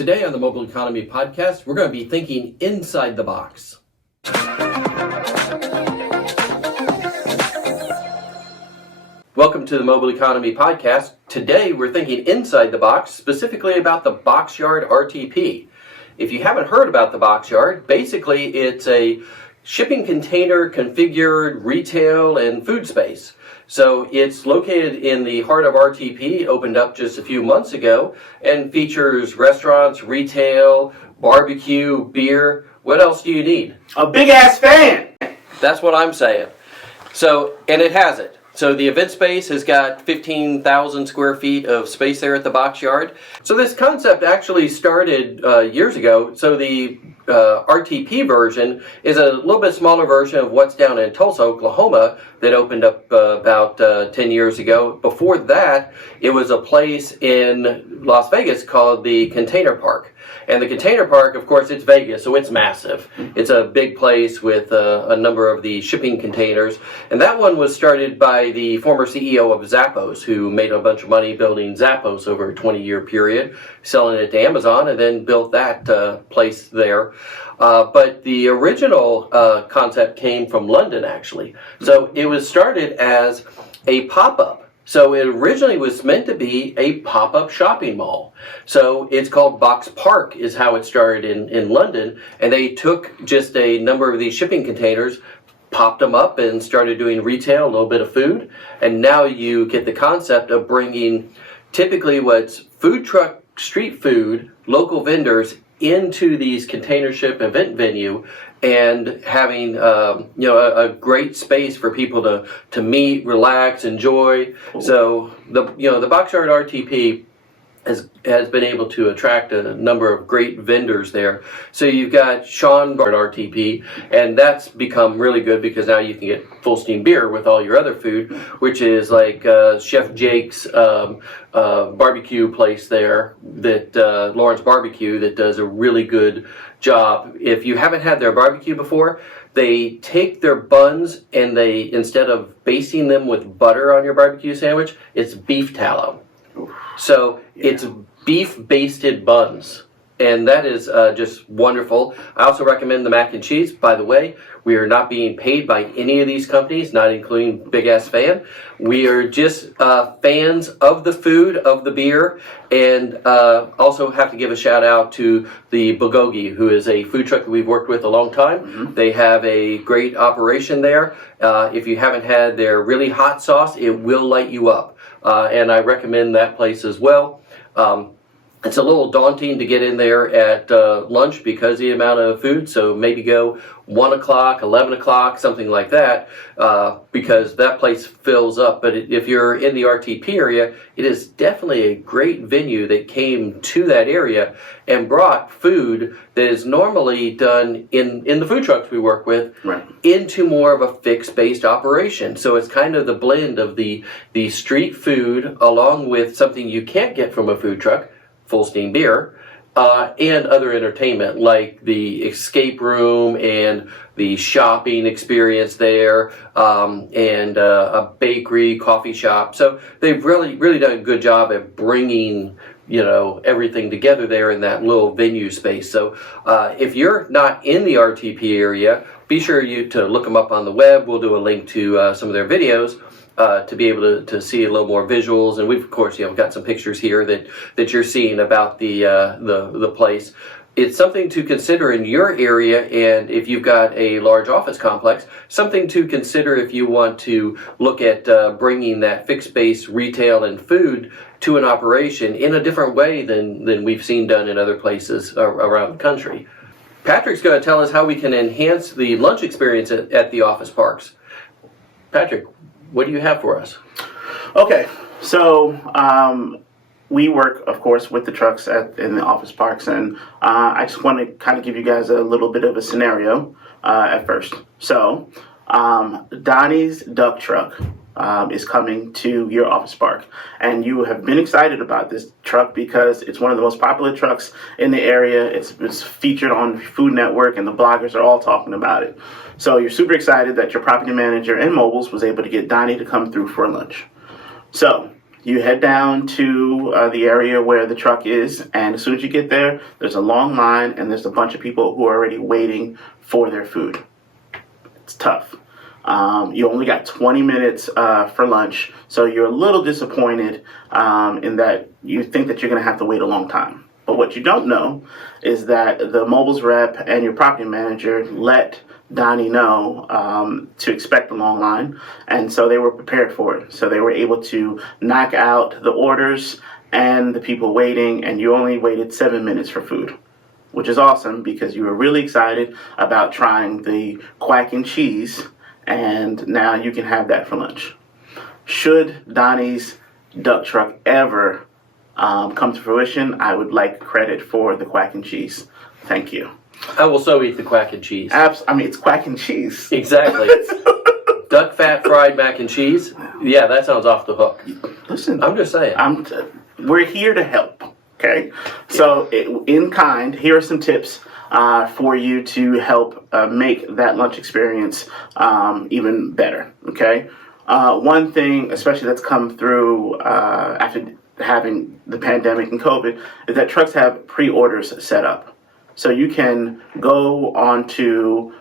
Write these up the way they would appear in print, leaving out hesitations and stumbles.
Today on the Mobile Economy Podcast, we're going to be thinking inside the box. Welcome to the Mobile Economy Podcast. Today we're thinking inside the box, specifically about the Boxyard RTP. If you haven't heard about the Boxyard, basically it's a shipping container configured retail and food space. So it's located in the heart of RTP, opened up just a few months ago, and features restaurants, retail, barbecue, beer. What else do you need? A big ass fan! That's what I'm saying. So, and it has it. So the event space has got 15,000 square feet of space there at the Boxyard. So this concept actually started years ago. So the RTP version is a little bit smaller version of what's down in Tulsa, Oklahoma, that opened up about 10 years ago. Before that, it was a place in Las Vegas called the Container Park. And the Container Park, of course, it's Vegas, so it's massive. It's a big place with a number of the shipping containers. And that one was started by the former CEO of Zappos, who made a bunch of money building Zappos over a 20-year period, selling it to Amazon, and then built that place there. But the original concept came from London, actually. So it was started as a pop-up. So it originally was meant to be a pop-up shopping mall. So it's called Box Park is how it started in London. And they took just a number of these shipping containers, popped them up and started doing retail, a little bit of food. And now you get the concept of bringing typically what's food truck, street food, local vendors into these container ship event venue and having a great space for people to meet, relax, enjoy. So the Boxyard RTP has been able to attract a number of great vendors there. So you've got Sean at RTP, and that's become really good because now you can get full steam beer with all your other food, which is like Chef Jake's barbecue place there, that Lawrence Barbecue, that does a really good job. If you haven't had their barbecue before, they take their buns and they, instead of basting them with butter on your barbecue sandwich, it's beef tallow. So it's beef basted buns, and that is just wonderful. I also recommend the mac and cheese. By the way, we are not being paid by any of these companies, not including Big Ass Fan. We are just fans of the food, of the beer, and also have to give a shout out to the Bulgogi, who is a food truck that we've worked with a long time. Mm-hmm. They have a great operation there. If you haven't had their really hot sauce, it will light you up. And I recommend that place as well. It's a little daunting to get in there at lunch because of the amount of food, so maybe go 1 o'clock, 11 o'clock, something like that, because that place fills up. But if you're in the RTP area, it is definitely a great venue that came to that area and brought food that is normally done in the food trucks we work with into more of a fixed-based operation. So it's kind of the blend of the street food along with something you can't get from a food truck, full steam beer, and other entertainment like the escape room and the shopping experience there, and a bakery, coffee shop. So they've really done a good job at bringing everything together there in that little venue space. So if you're not in the RTP area, be sure to look them up on the web. We'll do a link to some of their videos to be able to see a little more visuals, and we've of course got some pictures here that you're seeing about the place. It's something to consider in your area, and if you've got a large office complex, something to consider if you want to look at bringing that fixed base retail and food to an operation in a different way than we've seen done in other places around the country. Patrick's going to tell us how we can enhance the lunch experience at the office parks. Patrick, what do you have for us? Okay, so we work, of course, with the trucks in the office parks, and I just want to kind of give you guys a little bit of a scenario at first. So, Donnie's duck truck is coming to your office park, and you have been excited about this truck because it's one of the most popular trucks in the area. It's featured on Food Network, and the bloggers are all talking about it. So you're super excited that your property manager and Moblz was able to get Donnie to come through for lunch. So You head down to the area where the truck is, and as soon as you get there, there's a long line, and there's a bunch of people who are already waiting for their food. It's tough. You only got 20 minutes for lunch, so you're a little disappointed in that you think that you're going to have to wait a long time. But what you don't know is that the Moblz rep and your property manager let Donnie know to expect a long line, and so they were prepared for it. So they were able to knock out the orders and the people waiting, and you only waited 7 minutes for food, which is awesome because you were really excited about trying the quack and cheese, and now you can have that for lunch. Should Donnie's duck truck ever come to fruition, I would like credit for the quack and cheese. Thank you. I will so eat the quack and cheese. I mean, it's quack and cheese. Exactly. Duck fat fried mac and cheese. Yeah, that sounds off the hook. Listen, I'm just saying. We're here to help. Okay, so in kind, here are some tips for you to help make that lunch experience even better. Okay, one thing, especially that's come through after having the pandemic and COVID, is that trucks have pre-orders set up. So you can go onto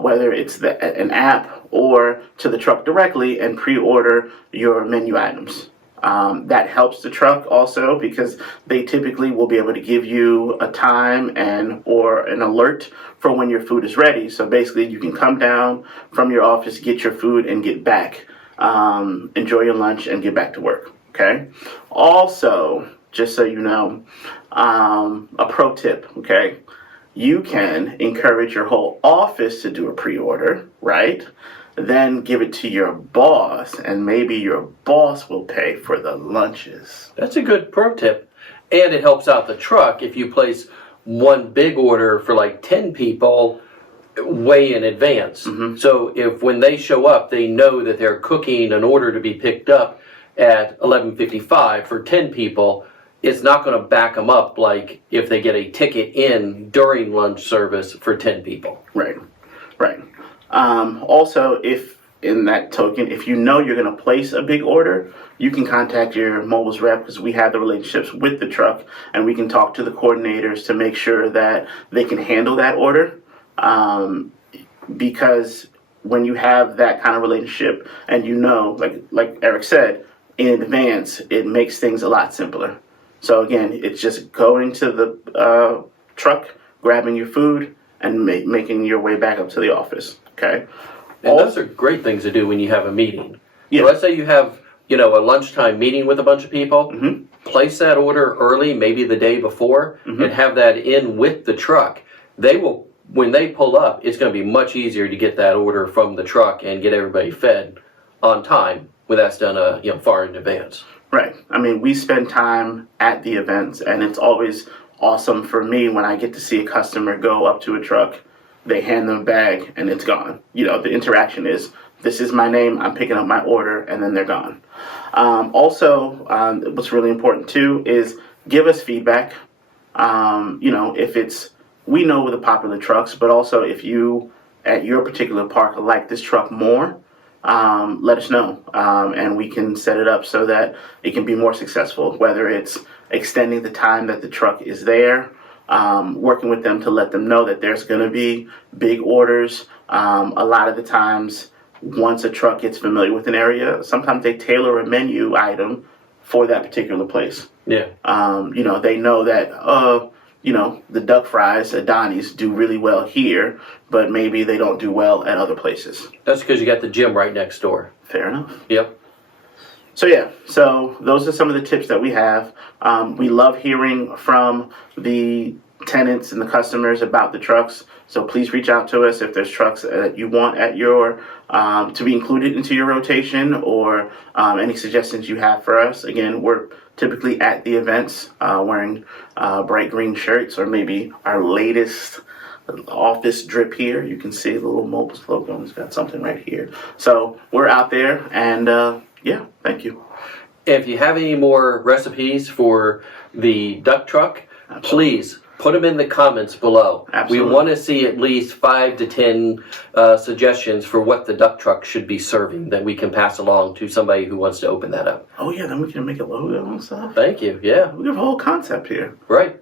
whether it's an app or to the truck directly and pre-order your menu items. That helps the truck also because they typically will be able to give you a time or an alert for when your food is ready. So basically you can come down from your office, get your food, and get back. Enjoy your lunch and get back to work. Okay. Also, just so you know, a pro tip. Okay. You can encourage your whole office to do a pre-order, right? Then give it to your boss, and maybe your boss will pay for the lunches. That's a good pro tip. And it helps out the truck if you place one big order for like 10 people way in advance. Mm-hmm. So if when they show up, they know that they're cooking an order to be picked up at 11:55 for 10 people, it's not going to back them up like if they get a ticket in during lunch service for 10 people. Right, right. Also, if in that token, if you know you're going to place a big order, you can contact your Moblz rep because we have the relationships with the truck, and we can talk to the coordinators to make sure that they can handle that order. Because when you have that kind of relationship and you know, like Eric said, in advance, it makes things a lot simpler. So again, it's just going to the truck, grabbing your food, and making your way back up to the office. Okay. And those are great things to do when you have a meeting. Yeah. So let's say you have, a lunchtime meeting with a bunch of people. Mm-hmm. Place that order early, maybe the day before, mm-hmm. and have that in with the truck. They will, when they pull up, it's going to be much easier to get that order from the truck and get everybody fed on time when that's done, far in advance. Right. I mean, we spend time at the events, and it's always awesome for me when I get to see a customer go up to a truck, they hand them a bag, and it's gone. The interaction is, this is my name, I'm picking up my order, and then they're gone. Also, what's really important, too, is give us feedback. If it's, we know with the popular trucks, but also if you, at your particular park, like this truck more, let us know, and we can set it up so that it can be more successful, whether it's extending the time that the truck is there, working with them to let them know that there's going to be big orders. A lot of the times, once a truck gets familiar with an area, sometimes they tailor a menu item for that particular place. Yeah. They know that, the duck fries at Donnie's do really well here, but maybe they don't do well at other places. That's because you got the gym right next door. Fair enough. Yep. So those are some of the tips that we have. We love hearing from the tenants and the customers about the trucks. So please reach out to us if there's trucks that you want at your to be included into your rotation, or any suggestions you have for us. Again, we're typically at the events wearing bright green shirts, or maybe our latest office drip here. You can see the little Moblz logo. It's got something right here. So we're out there, and thank you. If you have any more recipes for the duck truck, please put them in the comments below. Absolutely. We want to see at least 5 to 10 suggestions for what the duck truck should be serving that we can pass along to somebody who wants to open that up. Oh yeah, then we can make a logo and stuff. Thank you. Yeah. We have a whole concept here. Right.